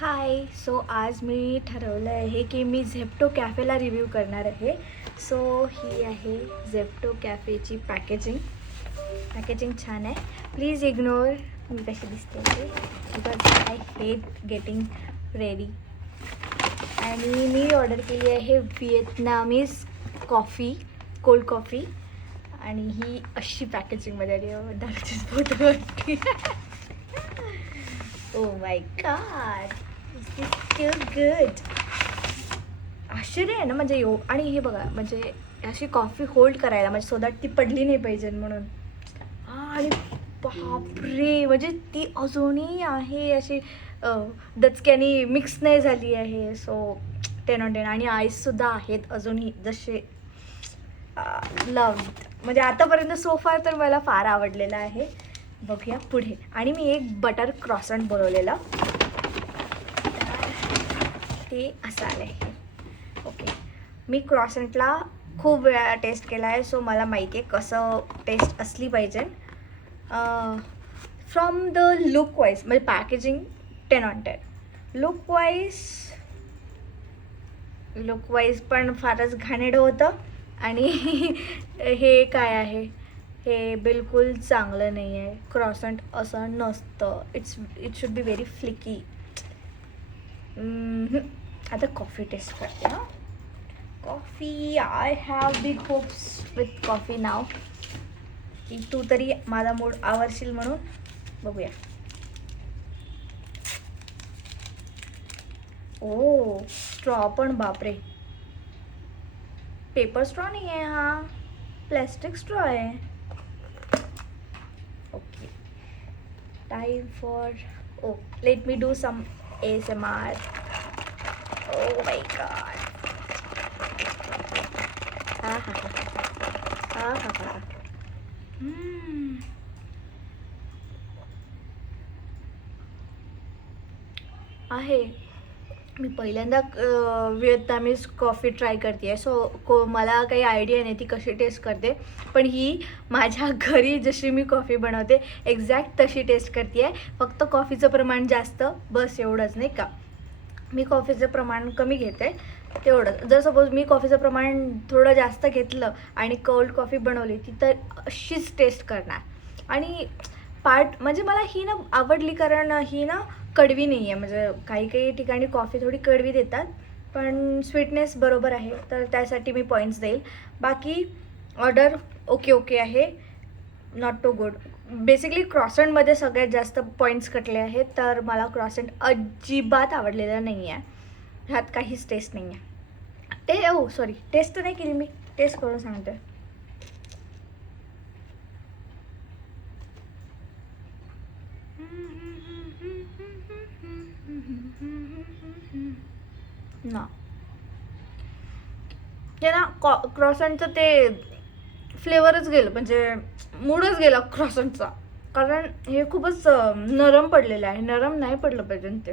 हाय. So आज मी ठरवलं आहे की मी झेप्टो कॅफेला रिव्ह्यू करणार आहे. सो ही आहे झेप्टो कॅफेची पॅकेजिंग छान आहे. प्लीज इग्नोर मी कशी दिसते ते, because I hate getting ready. आणि मी ऑर्डर केली आहे व्हिएतनामीज कॉफी, कोल्ड कॉफी. आणि ही अशी पॅकेजिंगमध्ये आली. दाखवतेच फोटो वाटते. Oh my god, this is so good. आश्चर्य आहे ना, म्हणजे आणि हे बघा, म्हणजे अशी कॉफी होल्ड करायला, म्हणजे सो दॅट ती पडली नाही पाहिजे म्हणून. आणि बापरे, म्हणजे ती अजूनही आहे अशी दचक्यानी मिक्स नाही झाली आहे. So 10 on 10. आणि आईससुद्धा आहेत अजूनही जसे लव्ह. म्हणजे आतापर्यंत सोफा तर मला फार आवडलेला आहे. बघूया पुढे. आणि मी एक बटर क्रॉसंट बनवलेलं, ते असं आलं आहे. ओके, मी क्रॉसंटला खूप वेळा टेस्ट केला आहे, सो मला माहिती आहे कसं टेस्ट असली पाहिजे. फ्रॉम द लुक वाईज, म्हणजे पॅकेजिंग 10 on 10. लुक वाईज पण फारच घाणेरडं होतं. आणि हे काय आहे, हे बिलकुल चांगलं नाही आहे. क्रॉसंट असं नसतं. It should be very flaky. आता कॉफी टेस्ट करते ना. Coffee, I have big hopes with coffee नाव, की तू तरी माझा मूड आवरशील म्हणून. बघूया. ओ, स्ट्रॉ पण बापरे, पेपर स्ट्रॉ नाही आहे हा, प्लॅस्टिक स्ट्रॉ आहे. Okay, time for let me do some ASMR. Oh my god. आहे. मी पहिल्यांदा व्हिएतनामीज कॉफी ट्राय करते आहे. सो मला काही आयडिया नाही ती कशी टेस्ट करते. पण ही माझ्या घरी जशी मी कॉफी बनवते एक्झॅक्ट तशी टेस्ट करते आहे. फक्त कॉफीचं प्रमाण जास्त, बस एवढंच, नाही का. मी कॉफीचं प्रमाण कमी घेते तेवढंच. जर सपोज मी कॉफीचं प्रमाण थोडं जास्त घेतलं आणि कोल्ड कॉफी बनवली, ती तर अशीच टेस्ट करणार. आणि म्हणजे मला ही ना आवडली, कारण ही ना कडवी नाही आहे. म्हणजे काही काही ठिकाणी कॉफी थोडी कडवी देतात, पण स्वीटनेस बरोबर आहे, तर त्यासाठी मी पॉईंट्स देईल. बाकी ऑर्डर ओके आहे, नॉट टू गुड. बेसिकली क्रॉसंटमध्ये सगळ्यात जास्त पॉईंट्स कटले आहेत, तर मला क्रॉसंट अजिबात आवडलेलं नाही आहे. ह्यात काहीच टेस्ट नाही आहे. सॉरी, टेस्ट नाही केली मी, टेस्ट करून सांगते. ना ते ना क्रॉसंटचं ते फ्लेवरच गेलं, म्हणजे मूडच गेला क्रॉसंटचा. कारण हे खूपच नरम पडलेलं आहे. नरम नाही पडलं पाहिजे, ते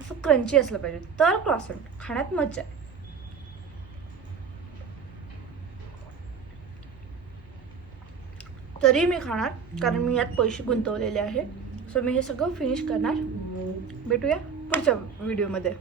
असं क्रंची असलं पाहिजे, तर क्रॉसंट खाण्यात मजा आहे. तरी मी खाणार, कारण मी यात पैसे गुंतवलेले आहे. सो मी हे सगळं फिनिश करणार. भेटूया पुढच्या व्हिडिओमध्ये.